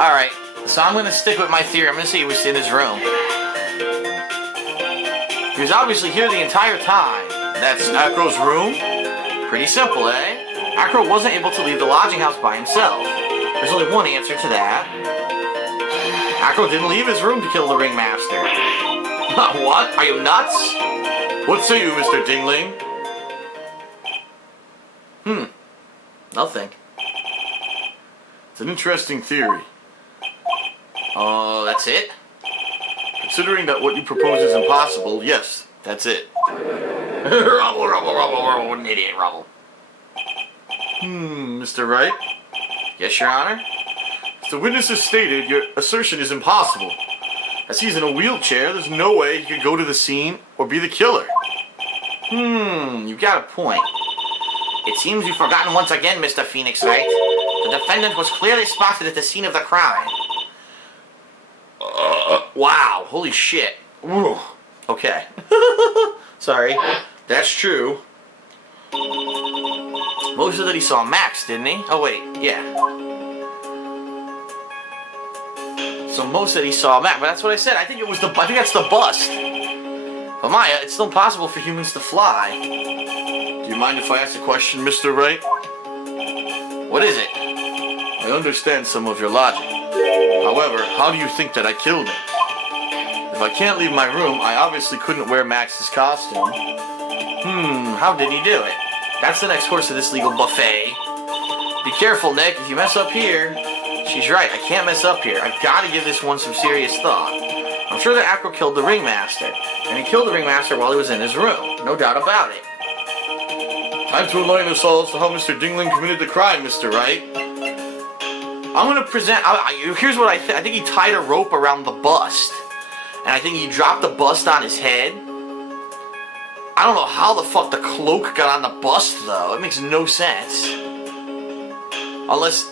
Alright, so I'm gonna stick with my theory. I'm gonna say he was in his room. He was obviously here the entire time. That's Acro's room? Pretty simple, eh? Acro wasn't able to leave the lodging house by himself. There's only one answer to that. Acro didn't leave his room to kill the ringmaster. What? Are you nuts? What say you, Mr. Dingling? Nothing. It's an interesting theory. Oh, that's it? Considering that what you propose is impossible, yes, that's it. Rubble, rubble, rubble, rubble, what an idiot, Rubble. Mr. Wright? Yes, Your Honor? As the witness has stated, your assertion is impossible. As he's in a wheelchair, there's no way he could go to the scene or be the killer. You've got a point. It seems you've forgotten once again, Mr. Phoenix Wright. The defendant was clearly spotted at the scene of the crime. Wow, holy shit. Ooh. Okay. Sorry. That's true. Most of that he saw Max, didn't he? Oh wait, yeah. So most that he saw Max, but that's what I said. I think that's the bust. But Maya, it's still impossible for humans to fly. Do you mind if I ask a question, Mr. Wright? What is it? I understand some of your logic. However, how do you think that I killed him? If I can't leave my room, I obviously couldn't wear Max's costume. How did he do it? That's the next course of this legal buffet. Be careful, Nick. If you mess up here... She's right, I can't mess up here. I've got to give this one some serious thought. I'm sure that Acro killed the ringmaster. And he killed the ringmaster while he was in his room. No doubt about it. Time to enlighten us all as to how Mr. Dingling committed the crime, Mr. Wright. I'm going to present... here's what I think. I think he tied a rope around the bust. And I think he dropped the bust on his head. I don't know how the fuck the cloak got on the bust, though. It makes no sense. Unless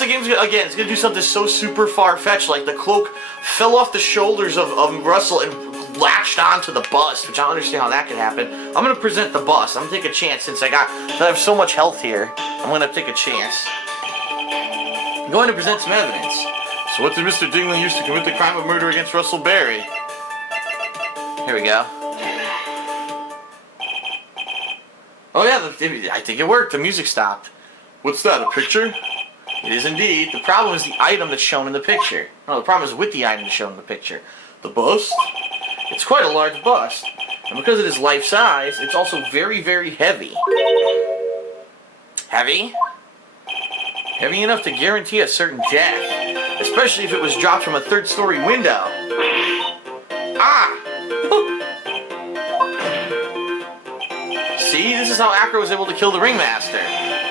the game's, again, it's going to do something so super far-fetched, like the cloak fell off the shoulders of Russell and latched onto the bust, which I don't understand how that could happen. I'm going to present the bust. I'm going to take a chance since I have so much health here. I'm going to take a chance. I'm going to present some evidence. So what did Mr. Dingling use to commit the crime of murder against Russell Berry? Here we go. Oh yeah, I think it worked. The music stopped. What's that, a picture? It is indeed. The problem is the item that's shown in the picture. No, the problem is with the item that's shown in the picture. The bust? It's quite a large bust. And because it is life-size, it's also very, very heavy. Heavy? Heavy enough to guarantee a certain death. Especially if it was dropped from a third-story window. Ah! See, this is how Acro was able to kill the ringmaster.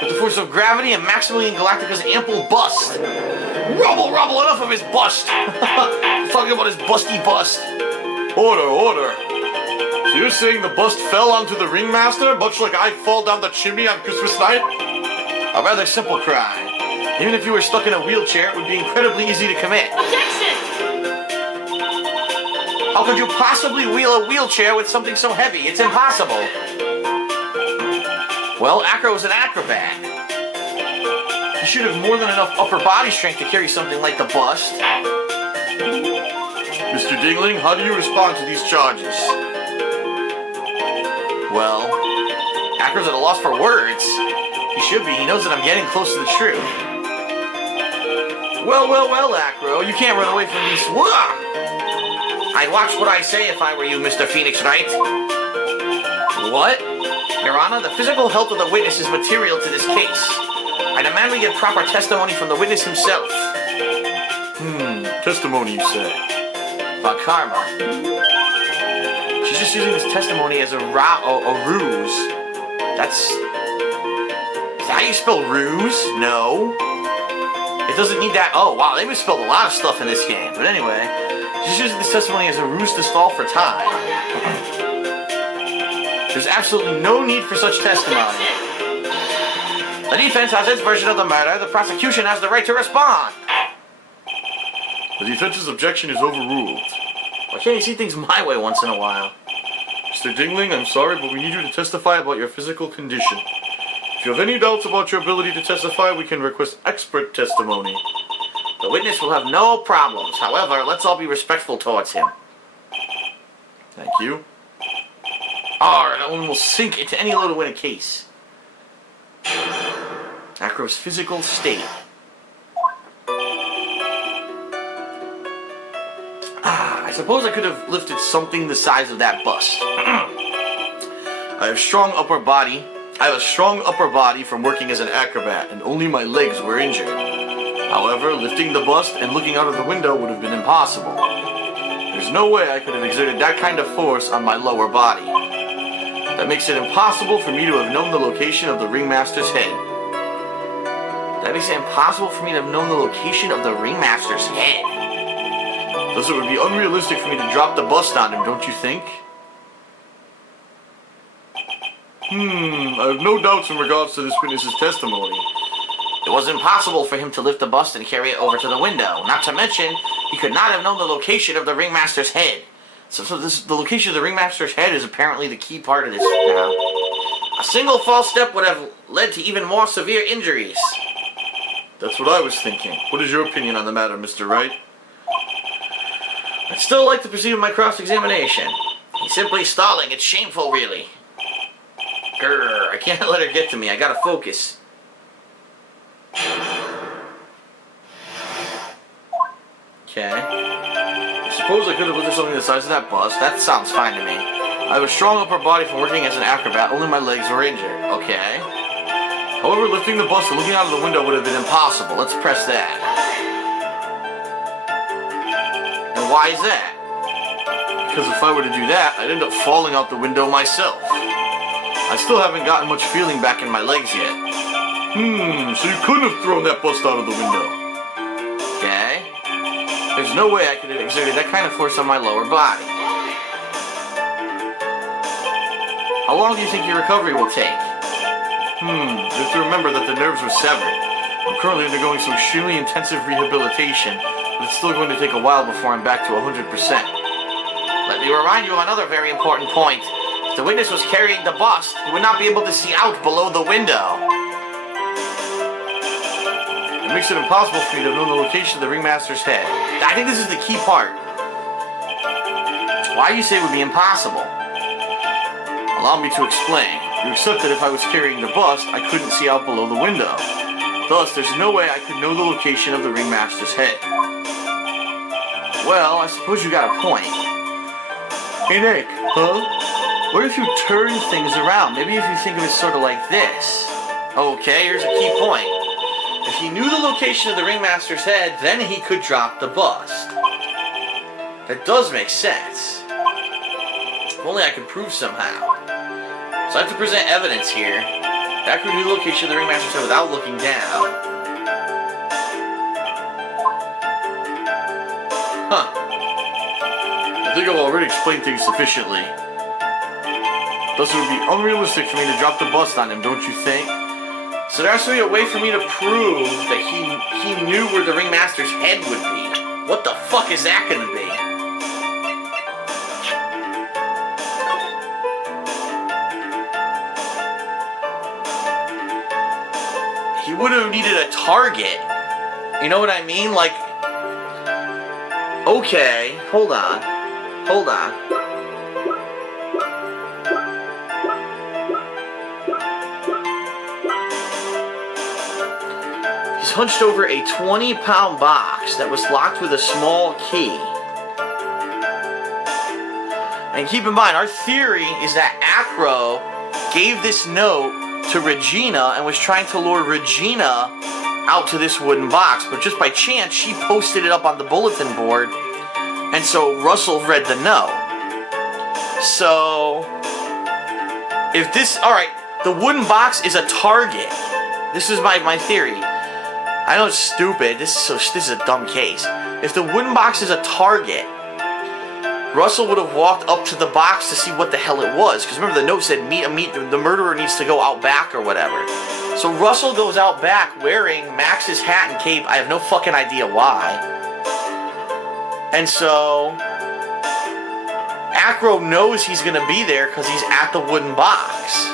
With the force of gravity and Maximilian Galactica's ample bust. Rubble, rubble, enough of his bust! Talking about his busty bust. Order, order. So you're saying the bust fell onto the ringmaster, much like I fall down the chimney on Christmas night? A rather simple crime. Even if you were stuck in a wheelchair, it would be incredibly easy to commit. Objection! How could you possibly wheel a wheelchair with something so heavy? It's impossible. Well, Acro is an acrobat. He should have more than enough upper body strength to carry something like the bust. Mr. Dingling, how do you respond to these charges? Well, Acro's at a loss for words. He should be. He knows that I'm getting close to the truth. Well, well, well, Acro. You can't run away from these... I'd watch what I say if I were you, Mr. Phoenix Wright. What? Your Honor, the physical health of the witness is material to this case. I demand we get proper testimony from the witness himself. Testimony, you say? About karma. She's just using this testimony as a ruse. That's... Is that how you spell ruse? No. It doesn't need that... Oh, wow, they misspelled a lot of stuff in this game. But anyway, she's using this testimony as a ruse to stall for time. There's absolutely no need for such testimony. The defense has its version of the murder. The prosecution has the right to respond. The defense's objection is overruled. Why can't you see things my way once in a while? Mr. Dingling, I'm sorry, but we need you to testify about your physical condition. If you have any doubts about your ability to testify, we can request expert testimony. The witness will have no problems. However, let's all be respectful towards him. Thank you. R, that one will sink into any load to win a case. Acro's physical state. I suppose I could have lifted something the size of that bust. I have a strong upper body from working as an acrobat, and only my legs were injured. However, lifting the bust and looking out of the window would have been impossible. There's no way I could have exerted that kind of force on my lower body. That makes it impossible for me to have known the location of the ringmaster's head. Thus it would be unrealistic for me to drop the bust on him, don't you think? I have no doubts in regards to this witness's testimony. It was impossible for him to lift the bust and carry it over to the window. Not to mention, he could not have known the location of the ringmaster's head. So the location of the ringmaster's head is apparently the key part of this now. A single false step would have led to even more severe injuries. That's what I was thinking. What is your opinion on the matter, Mr. Wright? I'd still like to proceed with my cross-examination. He's simply stalling. It's shameful, really. Grr, I can't let her get to me. I gotta focus. Okay. I suppose I could have lifted something the size of that bust. That sounds fine to me. I have a strong upper body from working as an acrobat. Only my legs were injured. Okay. However, lifting the bust and looking out of the window would have been impossible. Let's press that. And why is that? Because if I were to do that, I'd end up falling out the window myself. I still haven't gotten much feeling back in my legs yet. So you couldn't have thrown that bust out of the window. Okay. There's no way I could have exerted that kind of force on my lower body. How long do you think your recovery will take? You have to remember that the nerves were severed. I'm currently undergoing some extremely intensive rehabilitation, but it's still going to take a while before I'm back to 100%. Let me remind you of another very important point. If the witness was carrying the bust, he would not be able to see out below the window. It makes it impossible for me to know the location of the ringmaster's head. I think this is the key part. Why you say it would be impossible? Allow me to explain. You accept that if I was carrying the bust, I couldn't see out below the window. Thus, there's no way I could know the location of the ringmaster's head. Well, I suppose you got a point. Hey Nick, huh? What if you turn things around? Maybe if you think of it sort of like this. Okay, here's a key point. If he knew the location of the ringmaster's head, then he could drop the bust. That does make sense. If only I could prove somehow. So I have to present evidence here. That could be the location of the ringmaster's head without looking down. I think I've already explained things sufficiently. Thus it would be unrealistic for me to drop the bust on him, don't you think? So there has to be a way for me to prove that he knew where the ringmaster's head would be. What the fuck is that gonna be? He would have needed a target. You know what I mean? Like, okay, hold on. Hold on. He's hunched over a 20-pound box that was locked with a small key. And keep in mind, our theory is that Acro gave this note to Regina and was trying to lure Regina out to this wooden box, but just by chance she posted it up on the bulletin board, and so Russell read the note. So if this, alright, the wooden box is a target. This is my theory. I know it's stupid, this is a dumb case. If the wooden box is a target, Russell would have walked up to the box to see what the hell it was. Because remember, the note said, the murderer needs to go out back or whatever. So Russell goes out back wearing Max's hat and cape. I have no fucking idea why. And so Acro knows he's going to be there because he's at the wooden box.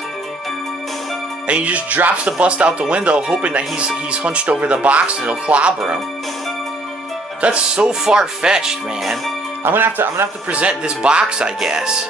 And he just drops the bust out the window hoping that he's hunched over the box and it'll clobber him. That's so far-fetched, man. I'm gonna have to present this box, I guess.